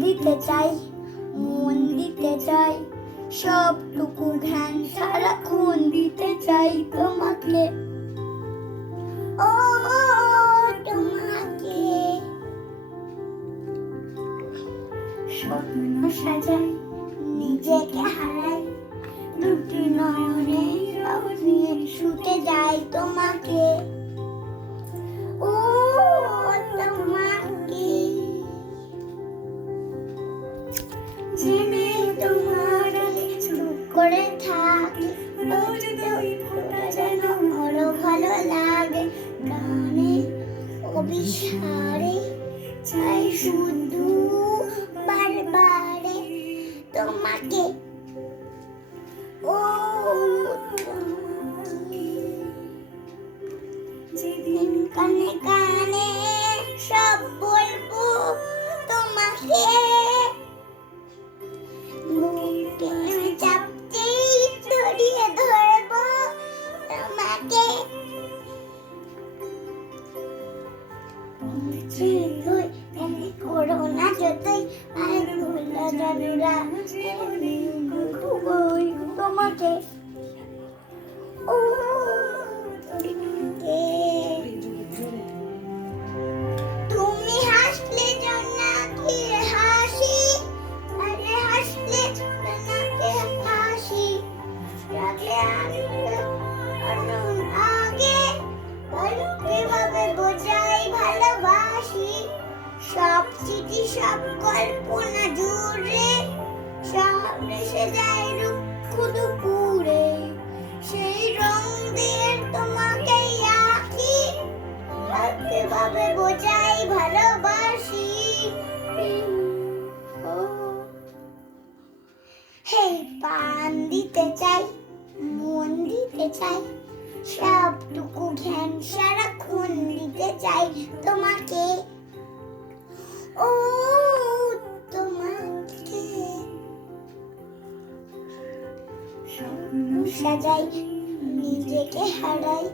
দিতে চাই, মন দিতে চাই, সবটুকু জ্ঞান সারাক্ষণ দিতে চাই তোমাকে। ও তোমাকে স্বপ্ন সাজাই, নিজেকে হারাই, দুটি নয়নে নিয়ে ছুটে যাই তোমাকে। ও তোমাকে জেনে তোমার চুপ করে থাকি, রোজ দুই ফোঁটা যেন আরো ভালো লাগে। গানে অভিসারে চাই শুধু বারবারে তোমাকে। ও তোমাকে যেদিন কানে কানে সব বলবো তোমাকে, বুকে চাপতেই জড়িয়ে ধরবো তোমাকে। করো না যতই আর ভুলা জানুরা তোমাকে। ও তোমাকে তুমি হাসলে জন্নাকে হাসি, আরে হাসলে জন্নাকে হাসি, রাখলে আগে বলো কিভাবে বোঝাই ভালোবাসি। সব স্মৃতি সব কল্পনা জুড়ে সব এসে যায় রুক্ষ দুপুরে, সেই রং দিয়ে তোমাকে আঁকি, আর কিভাবে বোঝাই ভালোবাসি। হে প্রাণ দিতে চাই, মন দিতে চাই, সবটুকু জ্ঞান সারাক্ষণ দিতে চাই তোমাকে। ও তোমাকে স্বপ্ন সাজাই, নিজেকে হারাই,